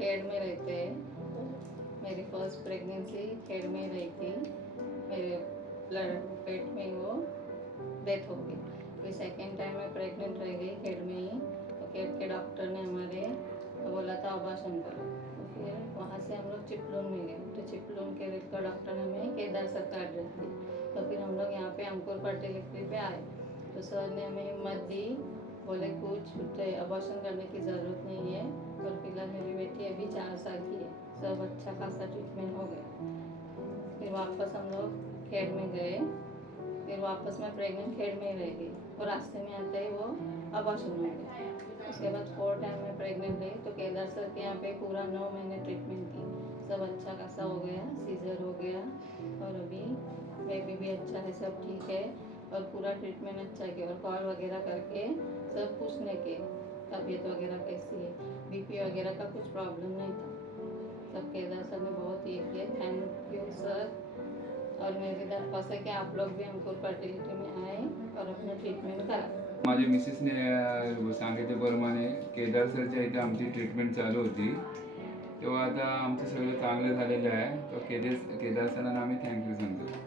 खेड़ में रहते हैं। मेरी फर्स्ट प्रेगनेंसी खेड़ में रही थी। मेरे ब्लड पेट में वो डेथ हो गई। फिर सेकेंड टाइम मैं प्रेग्नेंट रह गई खेड़ में ही। तो खेड़ के डॉक्टर ने हमारे बोला था ऑपरेशन करो। तो फिर वहाँ से हम लोग चिपलून में गए। तो चिपलून के का डॉक्टर ने हमें केदार सर का एड्रेस दिया। तो फिर हम लोग यहाँ पे अंकुर फर्टिलिटी पे आए। तो सर ने हमें हिम्मत दी, बोले कुछ ऑपरेशन करने की ज़रूरत नहीं है। और फिलहाल मेरी बेटी अभी 4 साल की है। सब अच्छा खासा ट्रीटमेंट हो गया। फिर वापस हम लोग खेड़ में गए। फिर वापस मैं प्रेग्नेंट खेड़ में ही रह गई और रास्ते में आते ही वो अबॉर्शन में गई। उसके बाद 4 टाइम मैं प्रेग्नेंट रही। तो केदार सर के यहाँ पे पूरा 9 महीने ट्रीटमेंट की। सब अच्छा खासा हो गया, सीजर हो गया और अभी बेबी भी अच्छा है, सब ठीक है। और पूरा ट्रीटमेंट अच्छा किया और कॉल वगैरह करके सब पूछने के तबीयत वगैरह कैसी है, बीपी वगैरह का कुछ प्रॉब्लम नहीं था। सब केदार सर ने बहुत ये किया, थैंक यू सर। और मेरी दरख्वास्त है कि आप लोग भी अंकुर फर्टिलिटी में आए और अपना ट्रीटमेंट करा। माझ्या मिसेसने सांगितल्याप्रमाणे केदार सरच्या इथे आमची ट्रीटमेंट चालू होती, तेव्हा आता आमचं सगळं चांगलं झालेलं आहे. तर केदार सरांना आम्ही थँक्यू सांगतो.